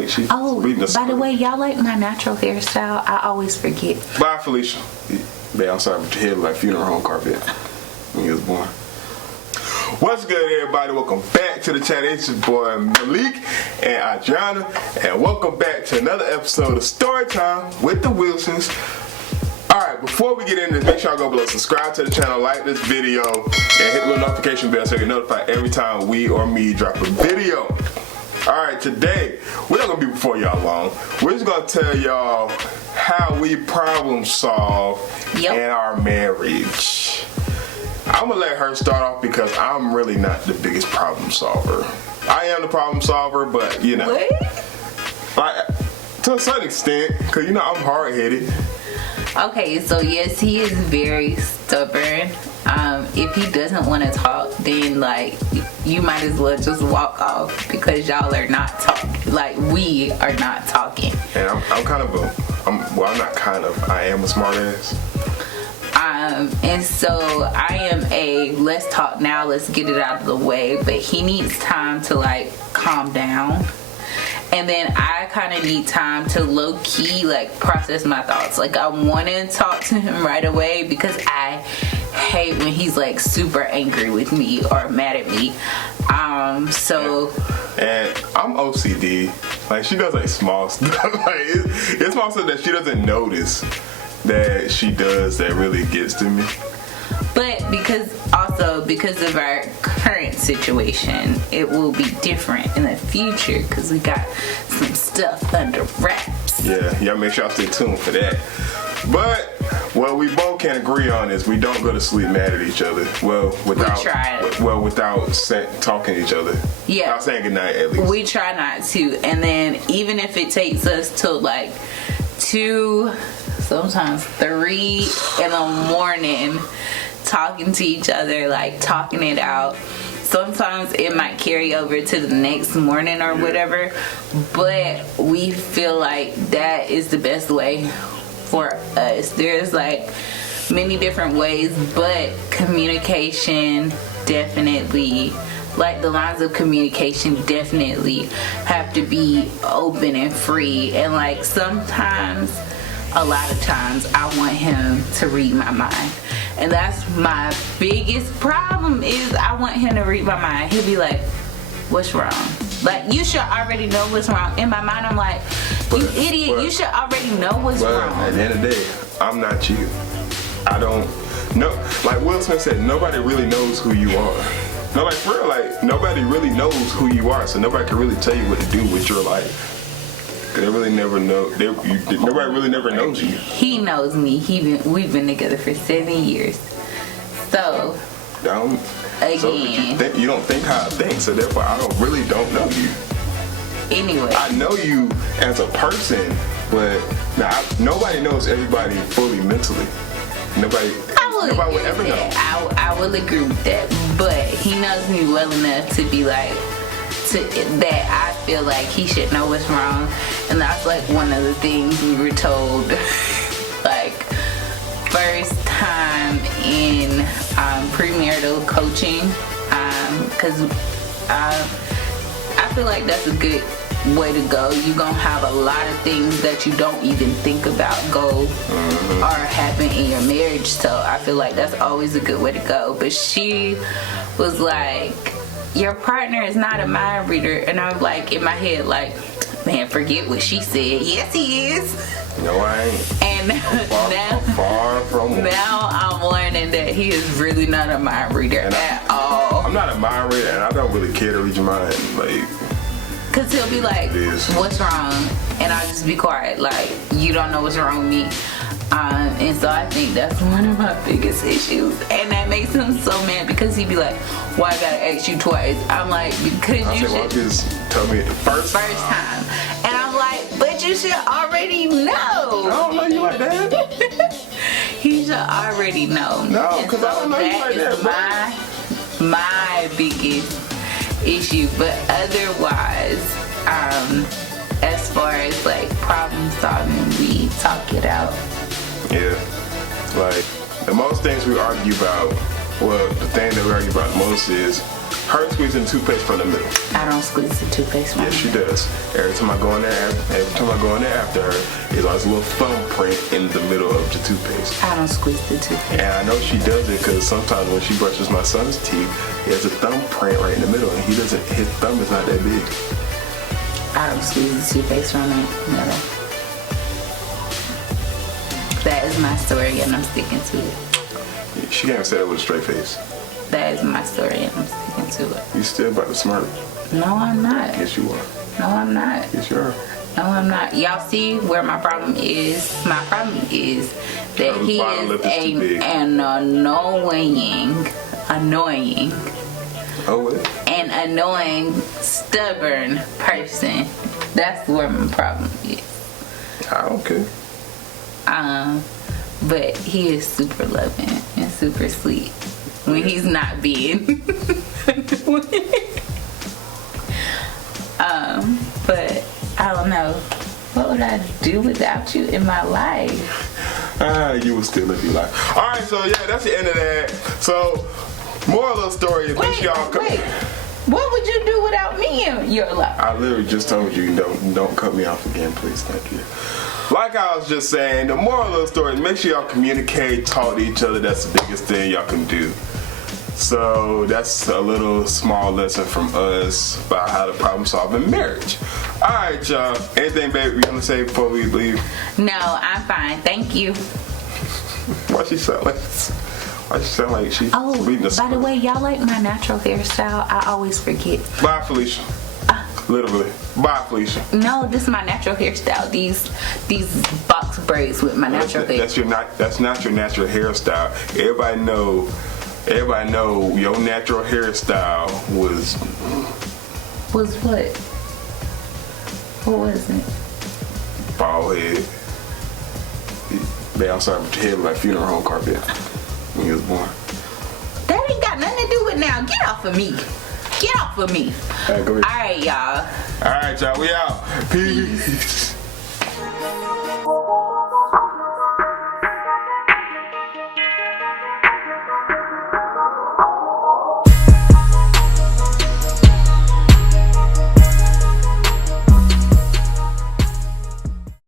like she's Oh, reading a by script. the way, y'all like my natural hairstyle? I always forget. Bye, Felicia. Man, I'm sorry, but your head looked like funeral home carpet when you was born. What's good, everybody? Welcome back to the chat. It's your boy Malik and Adriana, and welcome back to another episode of Storytime with the Wilsons. Alright, before we get into this, make sure y'all go below, subscribe to the channel, like this video, and hit the little notification bell so you get notified every time we or me drop a video. Alright, today, we're not going to be before y'all long. We're just going to tell y'all how we problem solve in our marriage. I'm going to let her start off because I'm really not the biggest problem solver. I am the problem solver, but you know. Like, to a certain extent, because you know I'm hard-headed. Okay, so yes, he is very stubborn. If he doesn't want to talk, then like you might as well just walk off because y'all are not talking. Like we are not talking. And I'm kind of I am a smart ass. And so I am let's talk now, let's get it out of the way. But he needs time to like calm down. And then I kind of need time to low-key like process my thoughts. Like I want to talk to him right away because I hate when he's like super angry with me or mad at me. And I'm OCD. Like she does like small stuff. Like it's small stuff that she doesn't notice that she does that really gets to me. But because of our current situation, it will be different in the future because we got some stuff under wraps. Yeah, y'all make sure y'all stay tuned for that. But what we both can agree on is we don't go to sleep mad at each other. Without talking to each other. Yeah. Without saying goodnight at least. We try not to. And then even if it takes us till like 2, sometimes 3 in the morning talking to each other, like talking it out. Sometimes it might carry over to the next morning or whatever, but we feel like that is the best way for us. There's like many different ways, but communication definitely, like the lines of communication definitely have to be open and free. And like sometimes, a lot of times, I want him to read my mind. And that's my biggest problem is I want him to read my mind. He'll be like, what's wrong? Like, you should already know what's wrong. In my mind, I'm like, you idiot, you should already know what's wrong. At the end of the day, I'm not you. I don't know. Like Will Smith said, nobody really knows who you are. Nobody, for real, like, nobody really knows who you are, so nobody can really tell you what to do with your life. They really never know. Nobody really never knows you. He knows me. We've been together for 7 years. So, again, You don't think how I think, so therefore I really don't know you. Anyway, I know you as a person, but nobody knows everybody fully mentally. Nobody would ever know. I will agree with that. But he knows me well enough to be like, that I feel like he should know what's wrong. And that's like one of the things we were told like first time in premarital coaching, because I feel like that's a good way to go. You're gonna have a lot of things that you don't even think about go or happen in your marriage, so I feel like that's always a good way to go. But she was like, your partner is not a mind reader. And I'm like, in my head, like, man, forget what she said. Yes, he is. No, I ain't. And far from it. Now I'm learning that he is really not a mind reader at all. I'm not a mind reader, and I don't really care to read your mind. Like, because he'll be like, what's wrong? And I'll just be quiet. Like, you don't know what's wrong with me. And so I think that's one of my biggest issues. And that makes him so mad because he'd be like, why I gotta ask you twice? I'm like, because you should just tell me the first time. And I'm like, but you should already know. I don't know you like that. He should already know. No, because I don't know you like that. My biggest issue. But otherwise, as far as like problem solving, we talk it out. Yeah, like the most things we argue about, well, the thing that we argue about most is Her squeezing the toothpaste from the middle. I don't squeeze the toothpaste from Yeah, the she middle. does. Every time I go in there after her, there's always a little thumbprint in the middle of the toothpaste. I don't squeeze the toothpaste. And I know she does it because sometimes when she brushes my son's teeth, there's a thumbprint right in the middle, and his thumb is not that big. I don't squeeze the toothpaste from the middle. That is my story, and I'm sticking to it. She can't say that with a straight face. That is my story, and I'm sticking to it. You still about to smart. No, I'm not. Yes, you are. No, I'm not. Yes, you are. No, I'm not. Y'all see where my problem is? My problem is that he bottom lip is too big. is an annoying, Oh, wait. an annoying, stubborn person. That's where my problem is. I don't care. But he is super loving and super sweet when he's not being. But I don't know. What would I do without you in my life? You will still live your life. All right, so yeah, that's the end of that. So, moral of the story is make sure y'all come. What would you do without me in your life? I literally just told you don't cut me off again, please. Thank you. Like I was just saying, the moral of the story is make sure y'all communicate, talk to each other. That's the biggest thing y'all can do. So that's a little small lesson from us about how to problem solve in marriage. All right, y'all. Anything, baby, you want to say before we leave? No, I'm fine. Thank you. Why she sound like she's reading the By the way, y'all like my natural hairstyle? I always forget. Bye, Felicia. Literally. Bye, Felicia. No, this is my natural hairstyle. These box braids with my natural hair. That's not your natural hairstyle. Everybody know your natural hairstyle was Was what? What was it? bald head. They also have head like funeral home carpet when he was born. That ain't got nothing to do with now. Get off of me. Get off of me. All right, go ahead. All right, y'all. All right, y'all. We out. Peace.